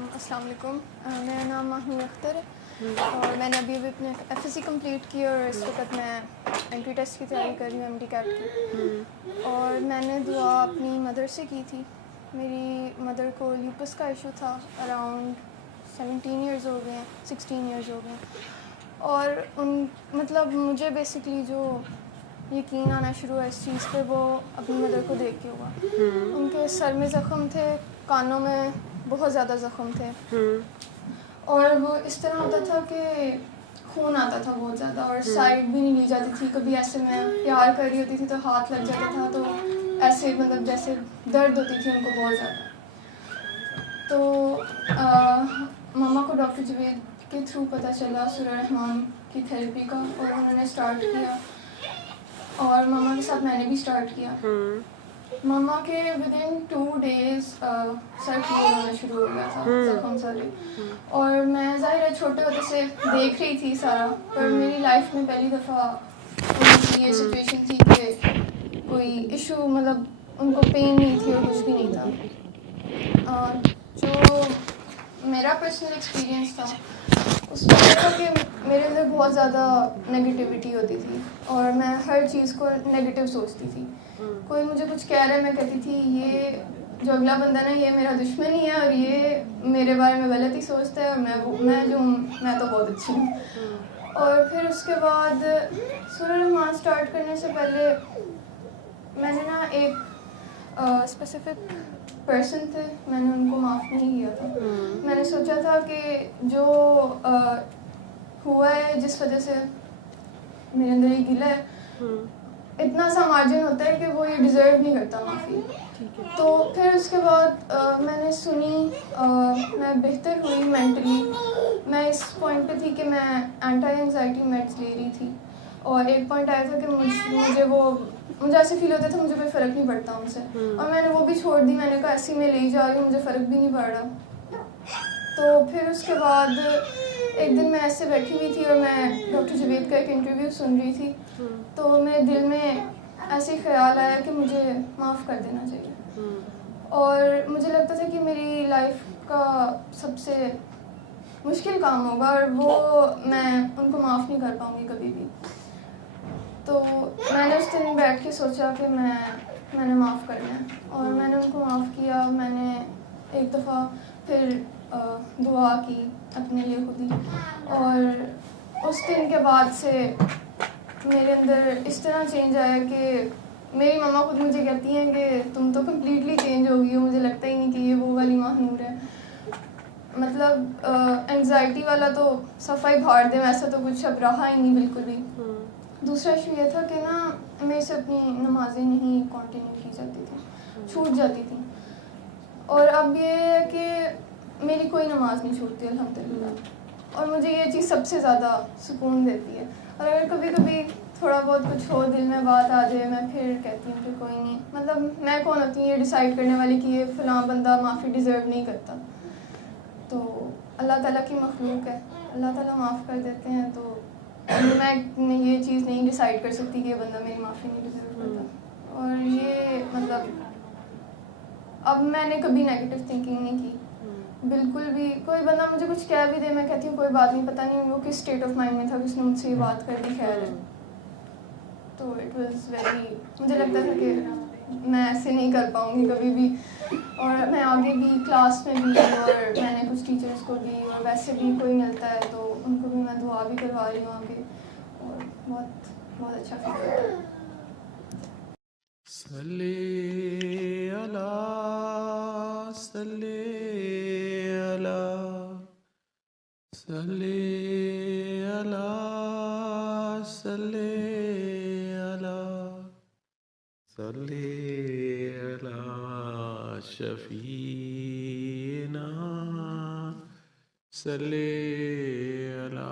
अस्सलाम वालेकुम। मेरा नाम माहिर अख्तर है और मैंने अभी अभी अपने एफएससी कंप्लीट की और इस वक्त मैं एंट्री टेस्ट की तैयारी कर रही हूँ एमडी कैट की। और मैंने दुआ अपनी मदर से की थी। मेरी मदर को ल्यूपस का इशू था, अराउंड 17 ईयर्स हो गए हैं, 16 ईयर्स हो गए हैं। और मतलब मुझे बेसिकली जो यकीन आना शुरू हुआ इस चीज़ पे वो अपनी मदर को देख के हुआ। उनके सर में ज़ख़म थे, कानों में बहुत ज़्यादा ज़ख़म थे और वो इस तरह होता था कि खून आता था बहुत ज़्यादा और साइड भी नहीं ली जाती थी। कभी ऐसे मैं प्यार कर रही होती थी तो हाथ लग जाता था, तो ऐसे मतलब जैसे दर्द होती थी उनको बहुत ज़्यादा। तो मम्मा को डॉक्टर जवेद के थ्रू पता चला सूरह रहमान की थेरेपी का और उन्होंने स्टार्ट किया और मम्मा के साथ मैंने भी स्टार्ट किया। मम्मा के विदिन 2 डेज़ सर क्लियर होना शुरू हो गया था, जख्म सारे। और मैं ज़ाहिर है छोटे होते से देख रही थी सारा, पर मेरी लाइफ में पहली दफ़ा उनकी ये सिचुएशन थी कि कोई इशू, मतलब उनको पेन नहीं थी और कुछ भी नहीं था। जो मेरा पर्सनल एक्सपीरियंस था उसमें था कि मेरे अंदर बहुत ज़्यादा नेगेटिविटी होती थी और मैं हर चीज़ को नेगेटिव सोचती थी। कोई मुझे कुछ कह रहा है, मैं कहती थी ये जो अगला बंदा ना ये मेरा दुश्मन ही है और ये मेरे बारे में गलत ही सोचता है और मैं तो बहुत अच्छी हूँ। और फिर उसके बाद सूरह रहमान स्टार्ट करने से पहले मैंने ना एक स्पेसिफिक पर्सन थे, मैंने उनको माफ़ नहीं किया था। मैंने सोचा था कि जो हुआ है, जिस वजह से मेरे अंदर ये गिला है, इतना सा मार्जिन होता है कि वो ये डिज़र्व नहीं करता माफ़ी। तो फिर उसके बाद मैंने सुनी, मैं बेहतर हुई मेंटली। मैं इस पॉइंट पे थी कि मैं एंटी एंजाइटी मेड्स ले रही थी और एक पॉइंट आया था कि मुझे ऐसे फील होता था मुझे कोई फ़र्क नहीं पड़ता उनसे, और मैंने वो भी छोड़ दी। मैंने कहा ऐसी मैं ले जा रही हूँ, मुझे फ़र्क भी नहीं पड़ रहा। तो फिर उसके बाद एक दिन मैं ऐसे बैठी हुई थी और मैं डॉक्टर जवेद का एक इंटरव्यू सुन रही थी, तो मेरे दिल में ऐसे ख्याल आया कि मुझे माफ़ कर देना चाहिए। और मुझे लगता था कि मेरी लाइफ का सबसे मुश्किल काम होगा और वो मैं उनको माफ़ नहीं कर पाऊँगी कभी भी। तो मैंने उस दिन बैठ के सोचा कि मैंने माफ़ करना है और मैंने उनको माफ़ किया। मैंने एक दफ़ा फिर दुआ की अपने लिए खुद ही, और उस दिन के बाद से मेरे अंदर इस तरह चेंज आया कि मेरी मम्मा खुद मुझे कहती हैं कि तुम तो कम्प्लीटली चेंज हो गई हो, मुझे लगता ही नहीं कि ये वो वाली महानूर है। मतलब एंग्जाइटी वाला तो सफाई भाड़ दे, वैसा तो कुछ अब रहा ही नहीं बिल्कुल भी। दूसरा इशू ये था कि ना मेरे से अपनी नमाज़ें नहीं कंटिन्यू की जाती थी, छूट जाती थी। और अब ये है कि मेरी कोई नमाज़ नहीं छूटती अल्हम्दुलिल्लाह, और मुझे ये चीज़ सबसे ज़्यादा सुकून देती है। और अगर कभी कभी थोड़ा बहुत कुछ हो, दिल में बात आ जाए, मैं फिर कहती हूँ कि कोई नहीं, मतलब मैं कौन होती हूँ ये डिसाइड करने वाली कि ये फ़लाँ बंदा माफ़ी डिज़र्व नहीं करता। तो अल्लाह ताला की मखलूक है, अल्लाह ताला माफ़ कर देते हैं। तो मैं ये चीज़ नहीं डिसाइड कर सकती कि ये बंदा मेरी माफ़ी नहीं डिज़र्व करता। और ये मतलब अब मैंने कभी नेगेटिव थिंकिंग नहीं की, बिल्कुल भी। कोई बंदा मुझे कुछ कह भी दे, मैं कहती हूँ कोई बात नहीं, पता नहीं वो किस स्टेट ऑफ माइंड में था, किसने मुझसे ये बात कर दी, खैर है। तो इट वाज़ वेरी, मुझे लगता था कि मैं ऐसे नहीं कर पाऊँगी कभी भी। और मैं आगे भी क्लास में भी, और मैंने कुछ टीचर्स को भी, और वैसे भी कोई मिलता है तो उनको भी मैं दुआ भी करवा रही हूँ आगे, और बहुत बहुत अच्छा फील होता है। सल्ले अला सल्ले अला सल्ले अला सल्ले अला सल्ले अला शफीना सल्ले अला